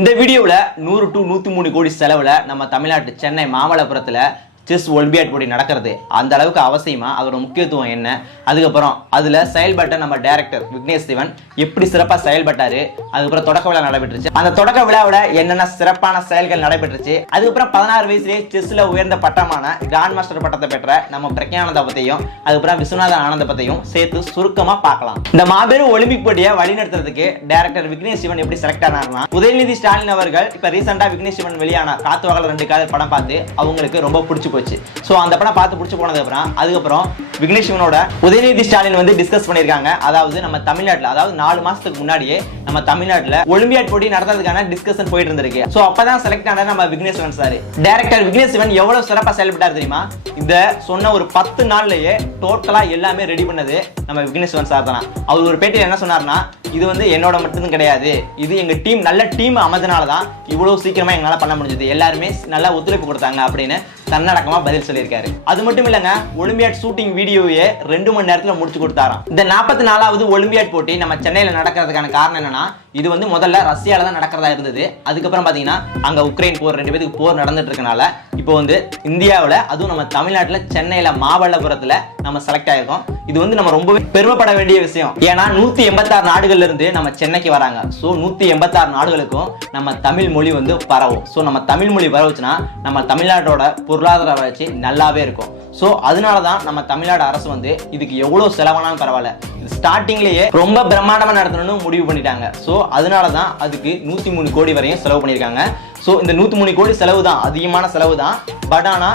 இந்த வீடியோல 100 to 103 கோடி செலவுல நம்ம தமிழ்நாட்டு சென்னை மாமல்லபுரத்துல செஸ் ஒலிம்பியாட் போட்டி நடக்கிறது அந்த அளவுக்கு அவசியமா, அதோட முக்கியத்துவம் என்ன, அதுக்கப்புறம் அதுல செயல்பட்ட நம்ம டைரக்டர் விக்னேஷ் சிவன் எப்படி சிறப்பா செயல்பட்டாரு, அதுக்கப்புறம் தொடக்க விழா நடைபெற்றுச்சு. அந்த தொடக்க விழாவோட என்னென்ன சிறப்பான செயல்கள் நடைபெற்றுச்சு, அதுக்கப்புறம் 16 வயசுலேயே செஸ்ல உயர்ந்த பட்டமான கிராண்ட் மாஸ்டர் பட்டத்தை பெற்ற நம்ம பிரக்ஞானந்தா பத்தியும் அதுக்கப்புறம் விஸ்வநாதன் ஆனந்த பத்தியும் சேர்த்து சுருக்கமா பார்க்கலாம். இந்த மாபெரும் ஒலிம்பிக் போட்டியை வழிநடத்துறதுக்கு டைரக்டர் விக்னேஷ் சிவன் எப்படி செலக்ட் ஆனார்னா, உதயநிதி ஸ்டாலின் அவர்கள் இப்ப ரீசெண்டா விக்னேஷ் சிவன் வெளியான காத்து வாகல 2 காதல் படம் பார்த்து அவங்களுக்கு ரொம்ப பிடிச்சு போச்சு. சோ அந்த படம் பார்த்து பிடிச்சு போனது அப்புறம் அதுக்கப்புறம் விக்னேஷ் சிவனோட உதயநிதி ஸ்டாலின் வந்து டிஸ்கஸ் பண்ணிருக்காங்க. அதாவது நம்ம தமிழ்நாட்டுல, அதாவது 4 மாசத்துக்கு முன்னாடியே நம்ம தமிழ்நாட்டுல ஒலிம்பியாட் போட்டி நடத்துறதுக்கான டிஸ்கஷன் போயிட்டு இருந்திருக்கு. சோ அப்பதான் செலக்ட் ஆன நம்ம விக்னேஷ் சிவன் சார். டைரக்டர் விக்னேஷ் சிவன் எவ்வளவு சிறப்பா செயல்பட்டார் தெரியுமா? இந்த சொன்ன ஒரு 10 நாள்லயே டோட்டலா எல்லாமே ரெடி பண்ணது நம்ம விக்னேஷ் சிவன் சார் தான். அவர் ஒரு பேட்டியில் என்ன சொன்னார்னா, இது வந்து என்னோட மட்டும் கிடையாது, இது எங்க டீம் நல்ல டீம் அமைஞ்சனாலதான் இவ்வளவு சீக்கிரமா எங்களால பண்ண முடிஞ்சது, எல்லாருமே நல்லா ஒத்துழைப்பு கொடுத்தாங்க அப்படின்னு தன்னடக்கமா பதில் சொல்லியிருக்காரு. அது மட்டும் இல்லங்க, ஒலிம்பியாட் ஷூட்டிங் வீடியோவே 2 மணி நேரத்துல முடிச்சு கொடுத்தாராம். இந்த 44வது ஒலிம்பியாட் போட்டி நம்ம சென்னையில நடக்கிறதுக்கான காரணம் என்னன்னா, இது வந்து முதல்ல ரஷ்யால தான் நடக்கிறதா இருந்தது. அதுக்கப்புறம் பாத்தீங்கன்னா அங்க உக்ரைன் போர் 2 பேருக்கு போர் நடந்துட்டு இருக்கனால இப்போ வந்து இந்தியாவில், அதுவும் நம்ம தமிழ்நாட்டுல சென்னையில மாமல்லபுரத்துல நம்ம செலக்ட் ஆயிருக்கோம். இது வந்து நம்ம ரொம்பவே பெருமைப்பட வேண்டிய விஷயம். ஏன்னா 186 நாடுகள்ல இருந்து நம்ம சென்னைக்கு வராங்க. ஸோ 186 நாடுகளுக்கும் நம்ம தமிழ் மொழி வந்து பரவும். ஸோ நம்ம தமிழ் மொழி பரவுச்சுன்னா நம்ம தமிழ்நாட்டோட பொருளாதார வளர்ச்சி நல்லாவே இருக்கும். ஸோ அதனாலதான் நம்ம தமிழ்நாடு அரசு வந்து இதுக்கு எவ்வளவு செலவானாலும் பரவாயில்ல, ஸ்டார்டிங்லேயே ரொம்ப பிரம்மாண்டமா நடத்தணும்னு முடிவு பண்ணிட்டாங்க. ஸோ அதனாலதான் அதுக்கு 103 கோடி வரையும் செலவு பண்ணியிருக்காங்க. ஸோ இந்த 103 கோடி செலவு தான், அதிகமான செலவு தான். பட் ஆனா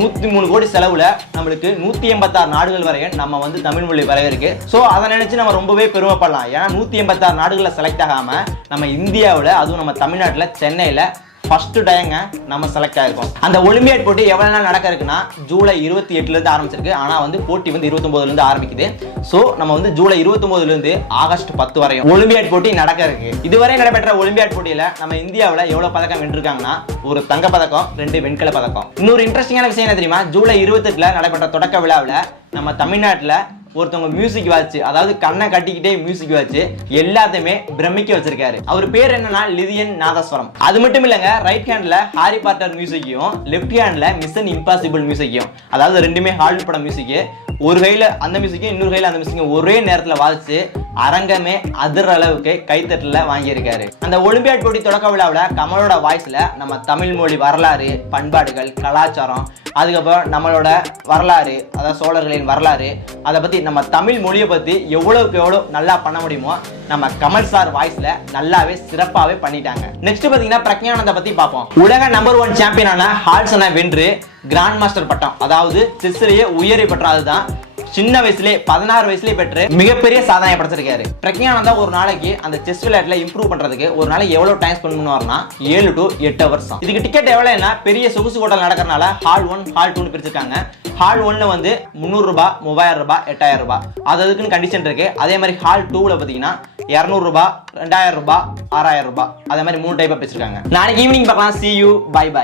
103 கோடி செலவுல நம்மளுக்கு 186 நாடுகள் வரையும் நம்ம வந்து தமிழ் மொழி வரவேற்கு. ஸோ அதை நினைச்சு நம்ம ரொம்பவே பெருமைப்படலாம். ஏன்னா 186 நாடுகளில் செலக்ட் ஆகாம நம்ம இந்தியாவில், அதுவும் நம்ம தமிழ்நாட்டில் சென்னையில ஃபர்ஸ்ட் டைம்ங்க நம்ம செலக்ட் ஆயிருக்கோம். அந்த ஒலிம்பியாட் போட்டி எவ்வளவு நாள் நடக்க இருக்குன்னா, ஜூலை 28ல இருந்து ஆரம்பிச்சிருக்கு. ஆனா வந்து போட்டி வந்து 29ல இருந்து ஆரம்பிக்குது. சோ நம்ம வந்து ஜூலை 29ல இருந்து ஆகஸ்ட் 10 வரையும் ஒலிம்பியாட் போட்டி நடக்க இருக்கு. இதுவரை நடைபெற்ற ஒலிம்பியாட் போட்டியில நம்ம இந்தியாவில் எவ்வளவு பதக்கம் வென்றிருக்காங்கன்னா, ஒரு தங்க பதக்கம், 2 வெண்கல பதக்கம். இன்னொரு இன்ட்ரெஸ்டிங்கான விஷயம் என்ன தெரியுமா? ஜூலை 28ல நடைபெற்ற தொடக்க விழாவில் நம்ம தமிழ்நாட்டில் ஒருத்தவங்க மியூசிக் வாட்ச், அதாவது கண்ணை கட்டிக்கிட்டே மியூசிக் வாட்ச் எல்லாத்தையுமே பிரமிக்க வச்சிருக்காரு. அவர் பேர் என்னன்னா லிதியன் நாதஸ்வரம். அது மட்டும் இல்லங்க, ரைட் ஹேண்ட்ல ஹாரி பாட்டர் மியூசிக்கையும் லெஃப்ட் ஹேண்ட்ல மிஷன் இம்பாசிபிள் மியூசிக்கையும், அதாவது 2மே ஹாலிவுட் படம் மியூசிக், ஒரு கையில அந்த மியூசிக்கையும் இன்னொரு கையில அந்த மியூசிக்கையும் ஒரே நேரத்துல வாசிச்சு அரங்கமே அதிர அளவுக்கு கைத்தட்டல வாங்கியிருக்காரு. அந்த ஒலிம்பியாட் போட்டி தொடக்க விழாவில் கமலோட வாய்ஸ்ல நம்ம தமிழ் மொழி வரலாறு, பண்பாடுகள், கலாச்சாரம், அதுக்கப்புறம் நம்மளோட வரலாறு, அதாவது சோழர்களின் வரலாறு, அதை பத்தி நம்ம தமிழ் மொழியை பத்தி எவ்வளவுக்கு எவ்வளவு நல்லா பண்ண முடியுமோ நம்ம கமல் சார் வாய்ஸ்ல நல்லாவே சிறப்பாவே பண்ணிட்டாங்க. நெக்ஸ்ட் பாத்தீங்கன்னா பிரக்ஞானந்தா பத்தி பார்ப்போம். உலக நம்பர் 1 சாம்பியனான ஹால்சனை வென்று கிராண்ட் மாஸ்டர் பட்டம், அதாவது செஸ்லயே உயரி பெற்றாதுதான் சின்ன வயசுலேயே 16 வயசுலேயே பெற்று மிகப்பெரிய சாதனை படைச்சிருக்காரு. பிரக்ஞானந்தா ஒரு நாளைக்கு அந்த செஸ் விளையாட்டுல இம்ப்ரூவ் பண்றதுக்கு ஒரு நாளைக்கு எவ்வளவு டைம் ஸ்பெண்ட் பண்ணுவார்னா 7 to 8 hours. இதுக்கு டிக்கெட் எவ்வளவுனா, பெரிய சொகுசு ஹோட்டல் நடக்கிறனால ஹால் 1 ஹால் 2 பிரிச்சிருக்காங்க. ஹால் 1ல வந்து 300 ரூபாய், 3000 ரூபாய், 8000 ரூபாய், அதுக்குன்னு கண்டிஷன் இருக்கு. அதே மாதிரி ஹால் 2ல பாத்தீங்கன்னா 200 ரூபாய், 2000 ரூபாய், 6000 ரூபாய், அதே மாதிரி 3 டைப்பா பிரிச்சிருக்காங்க. நாளைக்கு ஈவினிங் பார்க்கலாம். See you, bye bye.